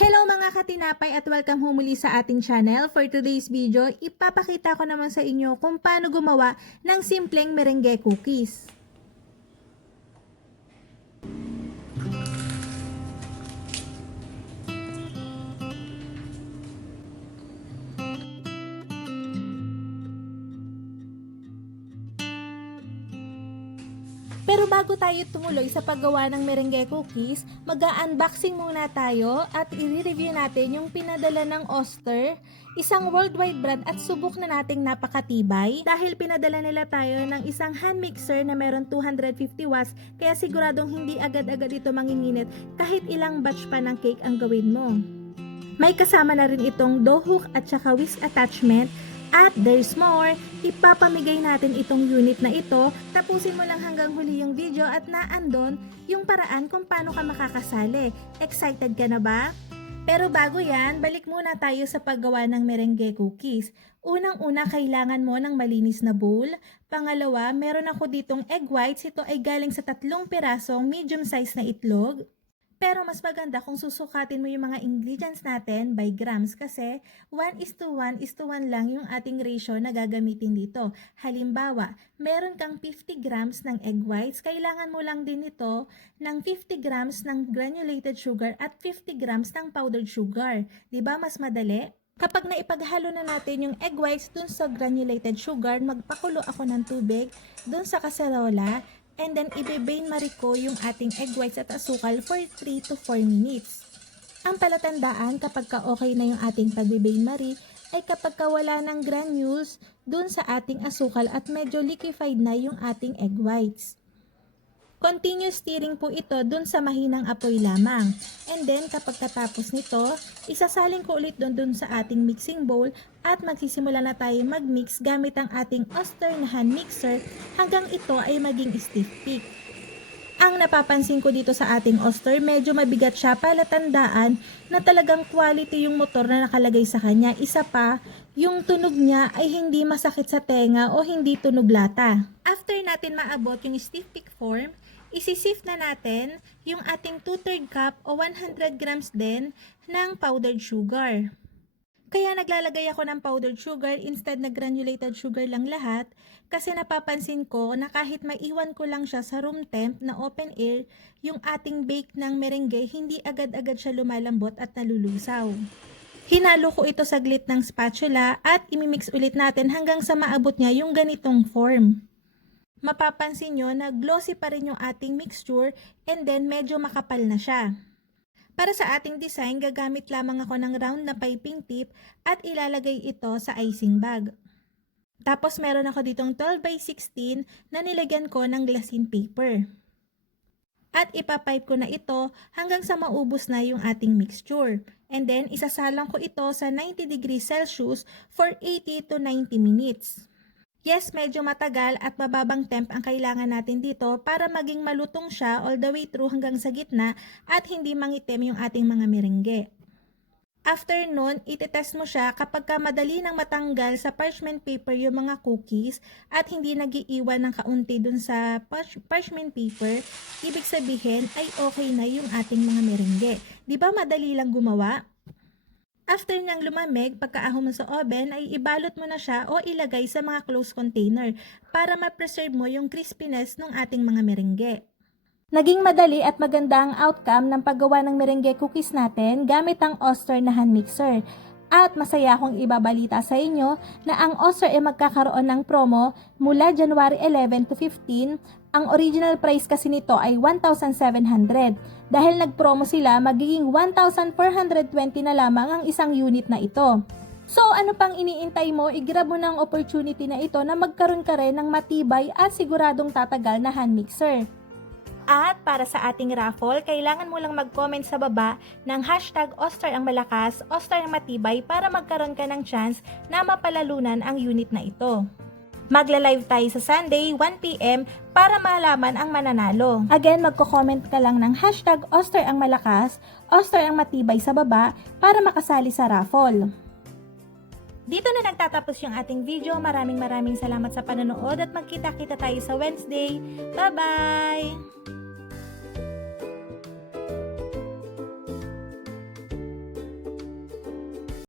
Hello mga katinapay at welcome home muli sa ating channel. For today's video, ipapakita ko naman sa inyo kung paano gumawa ng simpleng merengue cookies. Pero bago tayo tumuloy sa paggawa ng merengue cookies, mag-unboxing muna tayo at i-review natin yung pinadala ng Oster, isang worldwide brand at subok na nating napakatibay. Dahil pinadala nila tayo ng isang hand mixer na meron 250 watts, kaya siguradong hindi agad-agad ito manginginit kahit ilang batch pa ng cake ang gawin mo. May kasama na rin itong dough hook at saka whisk attachment. At there's more, ipapamigay natin itong unit na ito. Tapusin mo lang hanggang huli yung video at naandon yung paraan kung paano ka makakasali. Excited ka na ba? Pero bago yan, balik muna tayo sa paggawa ng merengue cookies. Unang-una, kailangan mo ng malinis na bowl. Pangalawa, meron ako ditong egg whites. Ito ay galing sa 3 pirasong medium size na itlog. Pero mas maganda kung susukatin mo yung mga ingredients natin by grams kasi 1:1:1 lang yung ating ratio na gagamitin dito. Halimbawa, meron kang 50 grams ng egg whites, kailangan mo lang din ito ng 50 grams ng granulated sugar at 50 grams ng powdered sugar. Diba mas madali? Kapag naipaghalo na natin yung egg whites dun sa granulated sugar, magpakulo ako ng tubig dun sa kaserola. And then, ibe-bain marie ko yung ating egg whites at asukal for 3 to 4 minutes. Ang palatandaan kapag ka okay na yung ating pag-bain marie ay kapag ka wala ng granules dun sa ating asukal at medyo liquefied na yung ating egg whites. Continuous stirring po ito dun sa mahinang apoy lamang. And then, kapag katapos nito, isasalin ko ulit dun sa ating mixing bowl at magsisimula na tayo mag-mix gamit ang ating Oster na hand mixer hanggang ito ay maging stiff peak. Ang napapansin ko dito sa ating Oster, medyo mabigat siya, palatandaan na talagang quality yung motor na nakalagay sa kanya. Isa pa, yung tunog niya ay hindi masakit sa tenga o hindi tunog lata. After natin maabot yung stiff peak form, isi-sift na natin yung ating 2/3 cup o 100 grams din ng powdered sugar. Kaya naglalagay ako ng powdered sugar instead na granulated sugar lang lahat kasi napapansin ko na kahit maiwan ko lang siya sa room temp na open air, yung ating bake ng merengue hindi agad-agad siya lumalambot at nalulusaw. Hinalo ko ito saglit ng spatula at imimix ulit natin hanggang sa maabot niya yung ganitong form. Mapapansin nyo na glossy pa rin yung ating mixture and then medyo makapal na siya. Para sa ating design, gagamit lamang ako ng round na piping tip at ilalagay ito sa icing bag. Tapos meron ako ditong 12x16 na nilagyan ko ng glassine paper. At ipapipe ko na ito hanggang sa maubos na yung ating mixture. And then isasalang ko ito sa 90 degrees Celsius for 80 to 90 minutes. Yes, medyo matagal at mababang temp ang kailangan natin dito para maging malutong siya all the way through hanggang sa gitna at hindi mangitim yung ating mga merengue. After nun, itetest mo siya kapag ka madali nang matanggal sa parchment paper yung mga cookies at hindi nagiiwan ng kaunti dun sa parchment paper, ibig sabihin ay okay na yung ating mga merengue. Di ba madali lang gumawa? After niyang lumamig, pagkaahon mo sa oven ay ibalot mo na siya o ilagay sa mga closed container para ma-preserve mo yung crispiness ng ating mga merengue. Naging madali at maganda ang outcome ng paggawa ng merengue cookies natin gamit ang Oster na hand mixer. At masaya akong ibabalita sa inyo na ang Oster ay magkakaroon ng promo mula January 11 to 15. Ang original price kasi nito ay 1,700. Dahil nag-promo sila, magiging 1,420 na lamang ang isang unit na ito. So ano pang iniintay mo, i-grab mo ng opportunity na ito na magkaroon ka rin ng matibay at siguradong tatagal na hand mixer. At para sa ating raffle, kailangan mo lang mag-comment sa baba ng hashtag Oster ang malakas, Oster ang matibay para magkaroon ka ng chance na mapalalunan ang unit na ito. Magla-live tayo sa Sunday, 1 PM para malaman ang mananalo. Again, magko-comment ka lang ng hashtag Oster ang malakas, Oster ang matibay sa baba para makasali sa raffle. Dito na nagtatapos yung ating video. Maraming salamat sa panonood at magkita-kita tayo sa Wednesday. Bye-bye!